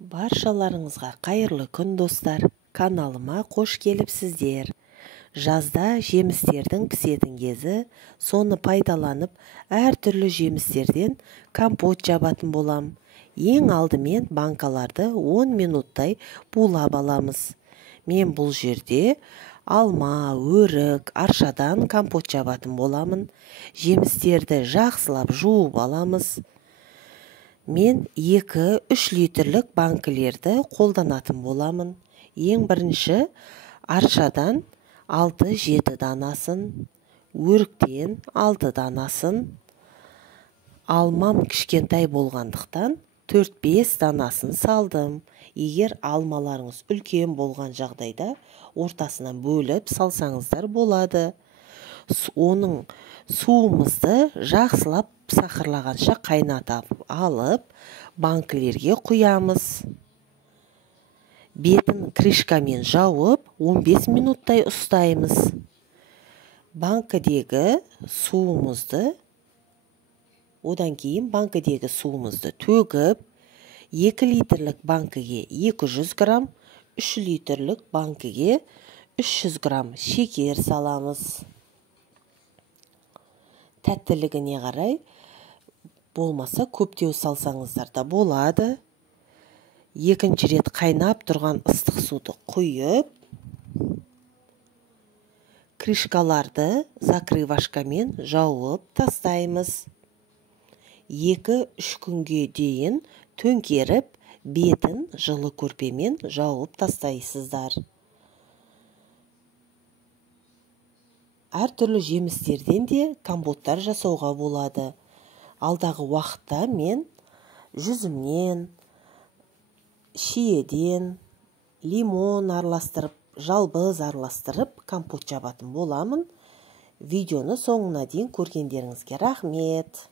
Баршаларыңызға қайырлы күн достар, каналыма қош келіпсіздер. Жазда жемістердің пісетін кезі, соны пайдаланып, әртүрлі жемістерден компот жабатын болам. Ең алдымен банкаларды 10 минуттай булап аламыз. Мен бұл жерде алма, өрік, аршадан компот жабатын боламын. Жемістерді жақсылап жуып аламыз. Мен 2-3 литрлік банкілерді қолданатын боламын. Ең бірінші аршадан 6-7 данасын, өріктен 6 данасын, алмам кішкентай болғандықтан 4-5 данасын салдым. Егер алмаларыңыз үлкен болған жағдайда ортасынан бөліп салсаңыздар болады. Оның суымызды жақсылап сақырлағанша қайнатып алып, банкілерге құямыз. Бетін крышкамен жауып, 15 минуттай ұстаймыз. Банкідегі суымызды, одан кейін банкідегі суымызды төгіп, 2 литрлік банкіге 200 грамм, 3 литрлік банкіге 300 грамм шекер саламыз. Тәттілігіне қарай, болмаса көптеу салсаңыздар да болады. Екінші рет қайнап тұрған ыстық суды құйып, крышкаларды закрывашкамен жауып тастаймыз. 2-3 күнге дейін төңкеріп, бетін жылы көрпемен жауып тастайсыздар. Әртүрлі жемістерден де компоттар жасауға болады. Алдағы уақытта мен жүзімнен, шиеден, лимон араластырып, жалбыз араластырып компот жабатын боламын. Видеоны соңына дейін көргендеріңізге рахмет.